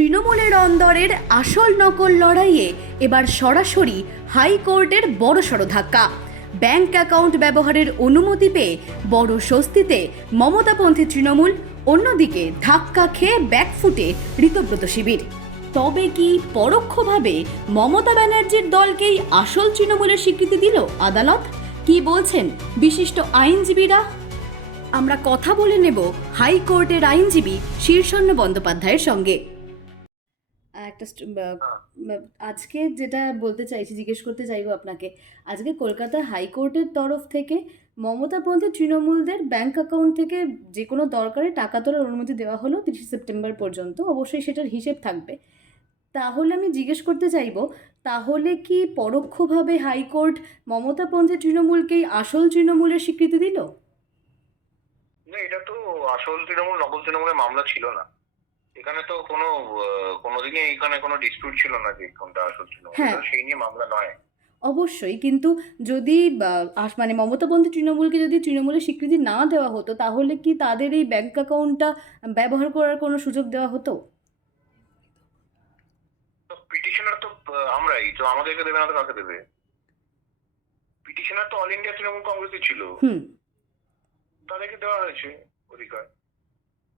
তৃণমূলের অন্দরের আসল নকল লড়াইয়ে এবার সরাসরি হাইকোর্টের বড়সড় ধাক্কা। ব্যাংক অ্যাকাউন্ট ব্যবহারের অনুমতি পেয়ে বড় স্বস্তিতে মমতাপন্থী তৃণমূল, অন্যদিকে ধাক্কা খেয়ে ব্যাকফুটে ঋতব্রত শিবির। তবে কি পরোক্ষভাবে মমতা ব্যানার্জির দলকেই আসল তৃণমূলের স্বীকৃতি দিল আদালত? কি বলছেন বিশিষ্ট আইনজীবীরা? আমরা কথা বলে নেব হাইকোর্টের আইনজীবী শীর্ষণ্য বন্দ্যোপাধ্যায়ের সঙ্গে। আজকে যেটা বলতে চাইছি, জিজ্ঞেস করতে চাইবো আপনাকে, আজকে কলকাতা হাইকোর্টের তরফ থেকে মমতাপন্থী তৃণমূলদের ব্যাংক অ্যাকাউন্ট থেকে যে কোনো দরকারে টাকা তোলার অনুমতি দেওয়া হলো 30 সেপ্টেম্বর পর্যন্ত। অবশ্যই সেটার হিসেব থাকবে। তাহলে আমি জিজ্ঞেস করতে চাইবো, তাহলে কি পরোক্ষভাবে হাইকোর্ট মমতাপন্থী তৃণমূলকেই আসল তৃণমূলের স্বীকৃতি দিল? না, এটা তো আসল তৃণমূল নকল তৃণমূলের মামলা ছিল না। এখানে তো কোনোদিনই এখানে কোনো ডিসপিউট ছিল না যে কোনটা আসল তৃণমূল, সেই নিয়ে মামলা নয়। অবশ্যই, কিন্তু যদি মানে মমতাপন্থী তৃণমূলকে যদি তৃণমূলের স্বীকৃতি না দেওয়া হতো, তাহলে কি তাদের এই ব্যাংক অ্যাকাউন্টটা ব্যবহার করার কোনো সুযোগ দেওয়া হতো? পিটিশনার তো আমরাই, তো আমাদেরকে দেবে না তো কাকে দেবে? পিটিশনার তো অল ইন্ডিয়া তৃণমূল কংগ্রেসই ছিল, তাদেরকে দেওয়া হয়েছে অধিকার।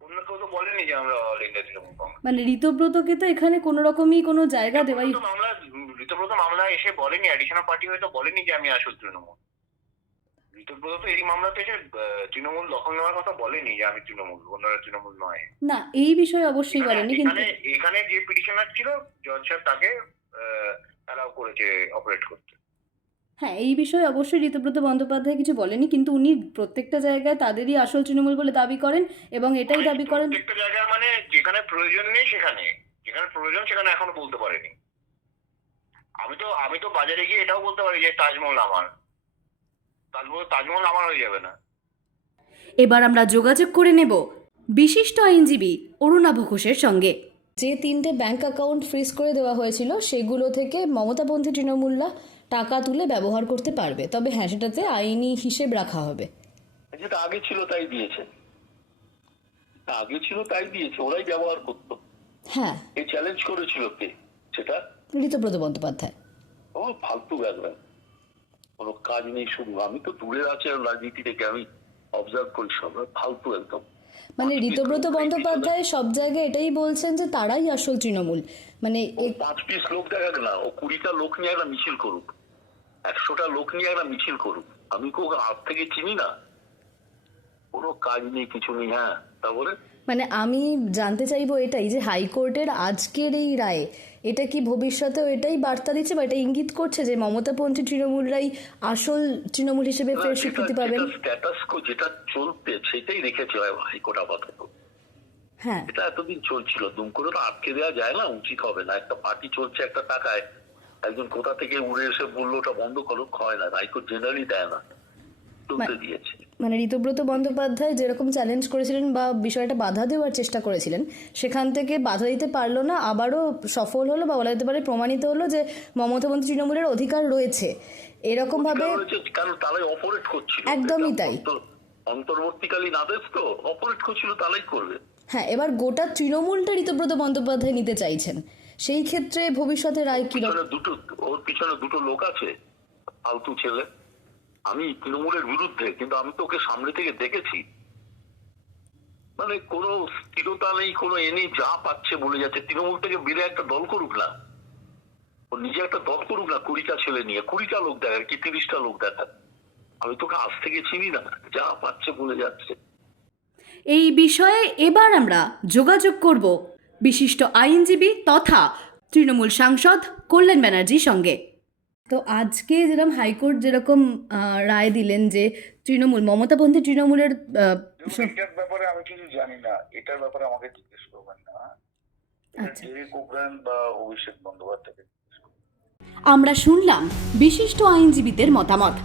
অন্য কেউ তো বলেনি যে আমরা অল ইন্ডিয়া তৃণমূল কংগ্রেস। মানে ঋতব্রতকে তো এখানে কোনো রকমই কোনো জায়গা দেওয়াই। ঋতব্রত মামলা এসে বলেনি, অ্যাডিশনাল পার্টি হয়তো বলেনি যে আমি আসল তৃণমূল। ঋতব্রত তো এই মামলাতে এসে তৃণমূল দখল নেওয়ার কথা বলেনি যে আমি তৃণমূল, অন্যরা তৃণমূল নয়। না, এই বিষয়ে অবশ্যই বলেনি, কিন্তু এখানে যে পিটিশনার ছিল জজ সাহেব তাকে অ্যালাউ করেছে অপারেট করতে। হ্যাঁ, এই বিষয়ে অবশ্যই ঋতব্রত বন্দ্যোপাধ্যায় কিছু বলেনি, কিন্তু উনি প্রত্যেকটা জায়গায় তাদেরই আসল তৃণমূল বলে দাবি করেন এবং এটাই দাবি করেন প্রত্যেকটা জায়গায়, মানে যেখানে প্রয়োজন নেই সেখানে, যেখানে প্রয়োজন সেখানে এখনো বলতে পারেনি। আমি তো বাজারে গিয়ে এটাও বলতে পারি যে তাজমহল আমার, তাজমহল আমার হয়ে যাবে না। এবার আমরা যোগাযোগ করে নেব বিশিষ্ট আইনজীবী অরুণাভ ঘোষের সঙ্গে। যে 3টে ব্যাংক অ্যাকাউন্ট ফ্রিজ করে দেওয়া হয়েছিল, সেগুলো থেকে মমতাপন্থী তৃণমূলরা টাকা তুলে ব্যবহার করতে পারবে, তবে হ্যাঁ, সেটাতে আইনি হিসেব রাখা হবে। যেটা আগে ছিল তাই দিয়েছে, ওরাই ব্যবহার করতো। হ্যাঁ, এই চ্যালেঞ্জ করেছিল কে? সেটা ঋতব্রত বন্দ্যোপাধ্যায়। ও ফালতু ব্যাপার, কোনো কাজ নেই। শুধু আমি তো দূরে আছি রাজনীতি থেকে, আমি অবজার্ভ করি সব ফালতু একদম। মানে ঋতব্রত বন্দ্যোপাধ্যায় সব জায়গায় এটাই বলছেন যে তারাই আসল তৃণমূল। মানে 5 পিস লোক দেখাক না, ও 20টা লোক নিয়ে একটা মিছিল করুক, 100টা লোক নিয়ে একটা মিছিল করুক, আমি কেউ হাত থেকে চিনি না, কোনো কাজ নেই, কিছু নেই। হ্যাঁ, তারপরে মানে আমি জানতে চাইবো এটাই যে হাইকোর্টের আজকের এই রায়, এটা কি ভবিষ্যতেও এটাই বার্তা দিচ্ছে বা এটা ইঙ্গিত করছে যে মমতাপন্থী তৃণমূলরাই আসল তৃণমূল হিসেবে ফের স্বীকৃতি পাবেন? স্ট্যাটাস কো যেটা চলতে সেটাই রেখেছে হাইকোর্ট আপাতত। হ্যাঁ, এটা এতদিন চলছিল, দুম করে তো আটকে দেওয়া যায় না, উচিত হবে না। একটা পার্টি চলছে একটা টাকায়, একজন কোথা থেকে উড়ে এসে বললো ওটা বন্ধ করো, হয় না, হাইকোর্ট জেনারেলি দেয় না, চলতে দিয়েছে। মানে ঋতব্রত বন্দ্যোপাধ্যায় যেরকম চ্যালেঞ্জ করেছিলেন বা বিষয়টা বাধা দেওয়ার চেষ্টা করেছিলেন, সেখান থেকে বাধা দিতে পারলো না, আবারও সফল হলো বা বলা যেতে পারে প্রমাণিত হলো যে মমতাপন্থী তৃণমূলের অধিকার রয়েছে এরকম ভাবে। কারণ তারাই অপারেট করছিল, একদমই তাই, অন্তর্বর্তীকালীন আদেশ তো অপারেট করছিল, তারাই করবে। হ্যাঁ, এবার গোটা তৃণমূলটা ঋতব্রত বন্দ্যোপাধ্যায় নিতে চাইছেন, সেই ক্ষেত্রে ভবিষ্যতে রায় কি? ওর পিছনে দুটো লোক আছে, ফালতু ছেলে। আমি তৃণমূলের বিরুদ্ধে, কিন্তু আমি তো ওকে সামনে থেকে দেখেছি, মানে কোনো স্থিরতা নেই, কোনো এনে যা পাচ্ছে বলে যাচ্ছে। তৃণমূল থেকে বেড়ে একটা দল করুক না, ও নিজে একটা দল করুক না, 20টা ছেলে নিয়ে 20টা লোক দেখায় কি 30টা লোক দেখায়। আমি তোকে আজ থেকে চিনি না, যা পাচ্ছে বলে যাচ্ছে। এই বিষয়ে এবার আমরা যোগাযোগ করব বিশিষ্ট আইনজীবী তথা তৃণমূল সাংসদ কল্যাণ ব্যানার্জির সঙ্গে। তো আজকে যেরকম হাইকোর্ট যেরকম রায় দিলেন যে তৃণমূল, মমতাপন্থী তৃণমূলের এটার ব্যাপারে আমি কিছু জানি না, এটার ব্যাপারে আমাকে জিজ্ঞেস করবেন না। আচ্ছা, বা অভিষেক বন্দ্যোপাধ্যায়। আমরা শুনলাম বিশিষ্ট আইনজীবীদের মতামত।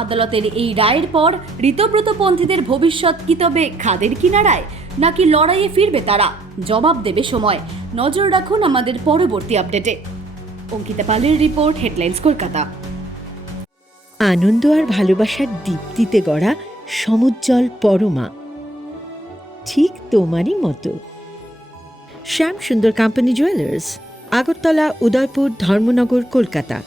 আদালতের এই রায়ের পর ঋতব্রতপন্থীদের ভবিষ্যৎ কি তবে খাদের কিনারায়, নাকি লড়াইয়ে ফিরবে তারা? জবাব দেবে সময়। নজর রাখুন আমাদের পরবর্তী আপডেটে। অঙ্কিতা পালের রিপোর্ট, হেডলাইন্স কলকাতা। আনন্দ আর ভালোবাসার দীপ্তিতে গড়া সমুজ্জ্বল পরমা, ঠিক তোমারই মতো। শ্যাম সুন্দর কোম্পানি জুয়েলার্স, আগরতলা, উদয়পুর, ধর্মনগর, কলকাতা।